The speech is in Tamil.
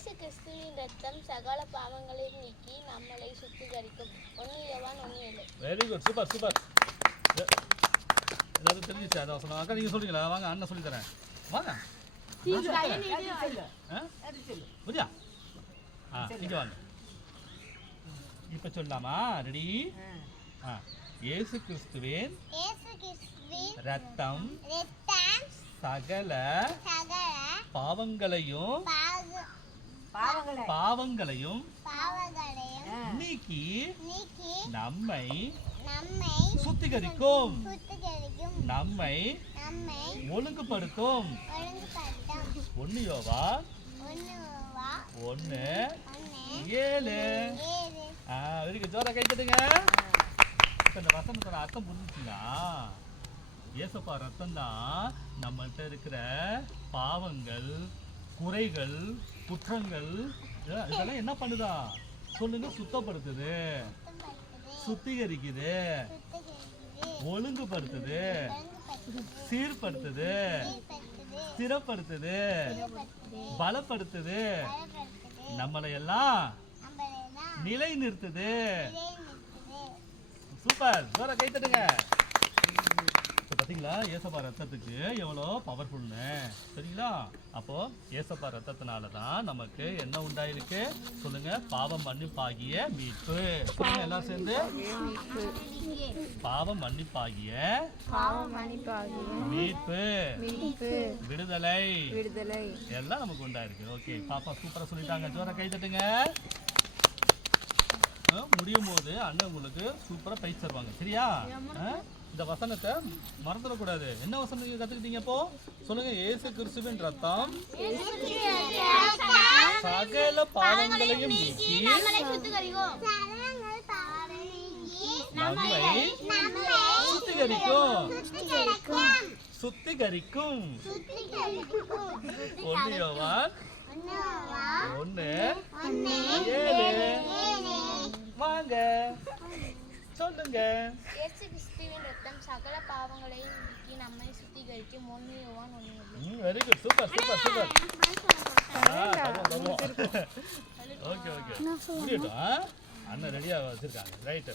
இயேசு கிறிஸ்துவின் ரத்தம் சகல பாவங்களையும் நீக்கி நம்மளை சுத்திகரிக்கும். 1 யோவான் 1:7. Very good, super super. எல்லாரும் தெரிஞ்சிச்சா அந்த வசனம்? அக்கா நீங்க சொல்றீங்களா? வாங்க அண்ணன் சொல்லி தரேன். வாங்க. புரியா? இங்க வாங்க. இப்ப சொல்லலாமா? ரெடி? இயேசு கிறிஸ்துவின் ரத்தம் சகல பாவங்களையும் நீக்கி நம்மை சுத்திகரிக்கும், நம்மை ஒழுங்குபடுத்தும். 1 யோவான் 1:7. Very good. ஜோரா கை தட்டுங்க. இந்த வசனத்தோட அர்த்தம் புரிஞ்சுச்சுங்களா? ஏசப்பா ரத்தம் தான் நம்மகிட்ட இருக்கிற பாவங்கள், குறைகள், குற்றங்கள் இதெல்லாம் என்ன பண்ணுதா சொல்லுங்க? சுத்தப்படுத்துது, சுத்திகரிக்குது, ஒழுங்குபடுத்துது, சீர்படுத்துது, ஸ்திரப்படுத்துது, பலப்படுத்துது, நம்மளை எல்லாம் நிலை நிறுத்துது. சூப்பர். ஜோரா கை தட்டுங்க. பார்த்தீங்களா ஏசப்பா ரத்தத்துக்கு எவ்வளோ பவர்ஃபுல்னு? சரிங்களா? அப்போ ஏசப்பா ரத்தத்தினால தான் நமக்கு என்ன உண்டாயிருக்கு சொல்லுங்க? பாவம் மன்னிப்பாகிய மீட்பு. சொல்லுங்க எல்லாரும் சேர்ந்து. பாவம் மன்னிப்பாகிய மீட்பு, விடுதலை எல்லாம் நமக்கு உண்டாயிருக்கு. ஓகே, பாப்பா சூப்பரா சொல்லிட்டாங்க. ஜோரா கை தட்டுங்க. முடியும் போது அண்ணன் உங்களுக்கு சூப்பரா பயிற்சி தருவாங்க. சரியா? இந்த வசனத்தை மறந்துடக்கூடாது. என்ன வசனம் நீங்க கத்துக்கிட்டீங்க? இப்போ சொல்லுங்க. இயேசு கிறிஸ்துவின் ரத்தம் சகல பாவங்களையும் நீக்கி நம்மை சுத்திகரிக்கும். 1 யோவான் 1:7. வாங்க சொல்லுங்க. இயேசு கிறிஸ்துவின் ரத்தம் சகல பாவங்களையும் நீக்கி நம்மை சுத்திகரிக்கும். 1 யோவான் 1:7. Very good. Super super super. Okay okay. முடியட்டும். அண்ணன் ரெடியா வச்சிருக்காங்க. ரைட்.